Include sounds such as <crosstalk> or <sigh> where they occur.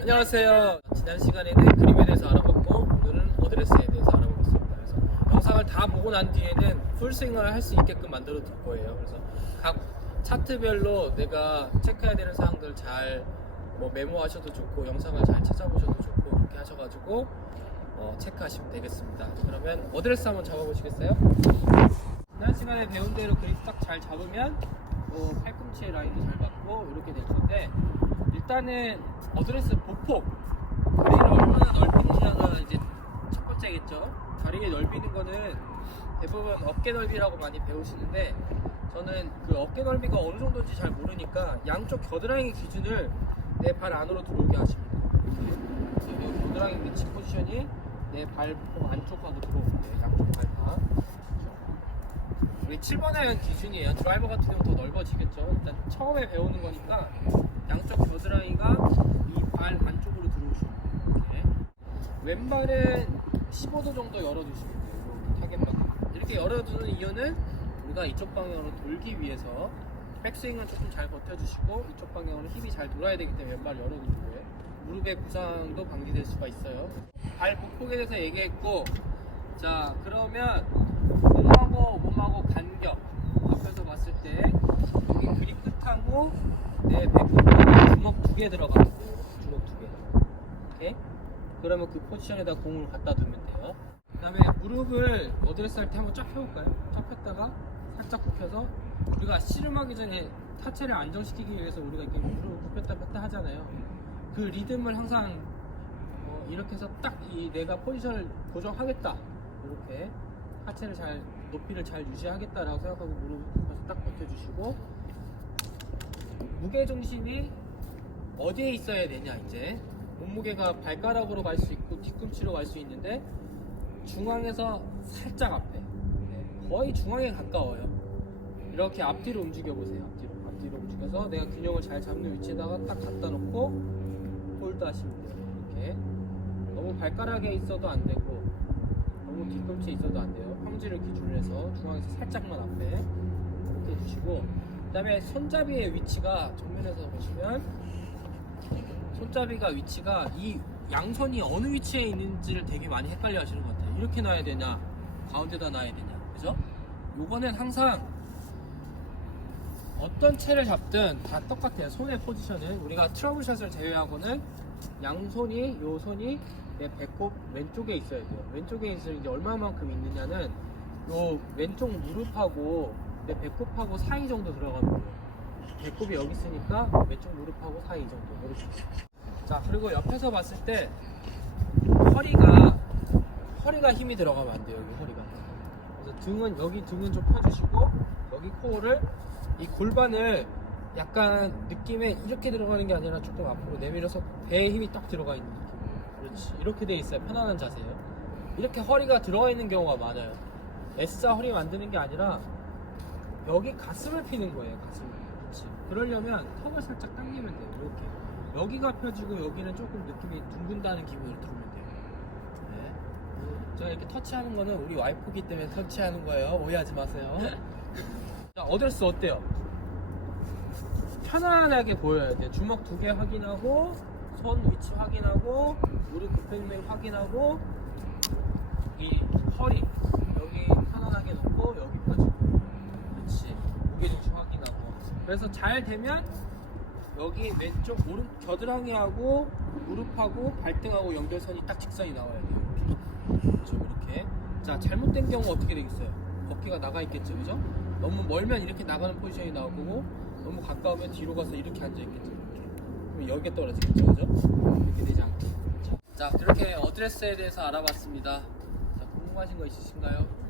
안녕하세요. 지난 시간에는 그림에 대해서 알아봤고 오늘은 어드레스에 대해서 알아보겠습니다. 그래서 영상을 다 보고 난 뒤에는 풀스윙을 할 수 있게끔 만들어 둘 거예요. 그래서 각 차트별로 내가 체크해야 되는 사항들 잘 뭐 메모하셔도 좋고 영상을 잘 찾아보셔도 좋고 그렇게 하셔가지고 어, 체크하시면 되겠습니다. 그러면 어드레스 한번 잡아보시겠어요? 지난 시간에 배운 대로 그립 딱 잘 잡으면 뭐 팔꿈치의 라인도 잘 맞고 이렇게 될 건데 일단은 어드레스 보폭 다리를 얼마나 넓히느냐가 이제 첫 번째겠죠. 다리를 넓히는 거는 대부분 어깨 넓이라고 많이 배우시는데 저는 그 어깨 넓이가 어느 정도인지 잘 모르니까 양쪽 겨드랑이 기준을 내 발 안으로 들어오게 하십니다. 이 겨드랑이 위치 포지션이 내발 안쪽하고 들어오면 돼요. 양쪽 발 다. 우리 7번의 기준이에요. 드라이버 같은 경우 더 넓어지겠죠. 일단 처음에 배우는 거니까 양쪽 겨드랑이가 이 발 안쪽으로 들어오시면 돼요. 이렇게. 왼발은 15도 정도 열어주시면 돼요. 타겟만. 이렇게 열어두는 이유는 우리가 이쪽 방향으로 돌기 위해서 백스윙은 조금 잘 버텨주시고 이쪽 방향으로 힙이 잘 돌아야 되기 때문에 왼발 열어두는 거예요. 무릎의 부상도 방지될 수가 있어요. 발 복폭에 대해서 얘기했고 자 그러면 몸하고 몸하고 간격 앞에서 봤을 때 여기 그립 끝하고 내 배꼽하고 주먹 두 개 들어가면 돼요. 주먹 두 개. 이렇게. 그러면 그 포지션에다 공을 갖다 두면 돼요. 그 다음에 무릎을 어드레스 할 때 한번 쫙 펴볼까요? 쫙 폈다가 살짝 굽혀서 우리가 씨름하기 전에 타체를 안정시키기 위해서 우리가 이렇게 무릎을 굽혔다 폈다 하잖아요. 그 리듬을 항상 어, 이렇게 해서 딱 이 내가 포지션을 고정하겠다 이렇게 하체를 잘 높이를 잘 유지하겠다라고 생각하고 무릎 굽혀서 딱 버텨주시고 무게 중심이 어디에 있어야 되냐 이제 몸무게가 발가락으로 갈 수 있고 뒤꿈치로 갈 수 있는데 중앙에서 살짝 앞에. 네, 거의 중앙에 가까워요. 이렇게 앞뒤로 움직여 보세요 앞뒤로. 앞뒤로 움직여서 내가 균형을 잘 잡는 위치에다가 딱 갖다 놓고 홀드 하시면 돼요 이렇게. 너무 발가락에 있어도 안 되고 너무 뒤꿈치에 있어도 안 돼요. 평지를 기준으로 해서 중앙에서 살짝만 앞에 이렇게 해주시고 그 다음에 손잡이의 위치가 정면에서 보시면 손잡이가 위치가 이 양손이 어느 위치에 있는지를 되게 많이 헷갈려 하시는 것 같아요. 이렇게 놔야 되냐, 가운데다 놔야 되냐, 그죠? 요거는 항상 어떤 채를 잡든 다 똑같아요. 손의 포지션은 우리가 트러블샷을 제외하고는 양손이 요 손이 내 배꼽 왼쪽에 있어야 돼요. 왼쪽에 있을 때 얼마만큼 있느냐는 요 왼쪽 무릎하고 내 배꼽하고 사이 정도 들어가면 돼요. 배꼽이 여기 있으니까 왼쪽 무릎하고 사이 정도 이렇게. 자 그리고 옆에서 봤을 때 허리가 허리가 힘이 들어가면 안 돼요. 여기 허리가. 그래서 등은 여기 등은 좀 펴주시고 여기 코어를 이 골반을 약간 느낌에 이렇게 들어가는 게 아니라 조금 앞으로 내밀어서 배에 힘이 딱 들어가 있는 느낌. 그렇지. 이렇게 돼 있어요. 편안한 자세요. 이렇게 허리가 들어가 있는 경우가 많아요. S자 허리 만드는 게 아니라 여기 가슴을 피는 거예요. 가슴을. 그렇지. 그러려면 턱을 살짝 당기면 돼요. 이렇게. 여기가 펴지고 여기는 조금 느낌이 둥근다는 기분을 들으면 돼요. 네. 제가 이렇게 터치하는 거는 우리 와이프기 때문에 터치하는 거예요. 오해하지 마세요. <laughs> 자, 어드레스 어때요? 편안하게 보여야 돼. 주먹 두 개 확인하고, 손 위치 확인하고, 무릎 거 확인하고, 이 허리 여기 편안하게 놓고 여기 펴지고, 그렇지. 무게 중심 확인하고. 그래서 잘 되면 여기 왼쪽 오른 겨드랑이하고 무릎하고 발등하고 연결선이 딱 직선이 나와야 돼요. 그렇죠, 이렇게. 자, 잘못된 경우 어떻게 되겠어요? 어깨가 나가 있겠죠, 그죠? 너무 멀면 이렇게 나가는 포지션이 나올 거고, 너무 가까우면 뒤로 가서 이렇게 앉아 있겠죠, 이렇게. 그럼 여기에 떨어지겠죠, 그죠? 이렇게 되지 않게. 자, 그렇게 어드레스에 대해서 알아봤습니다. 자, 궁금하신 거 있으신가요?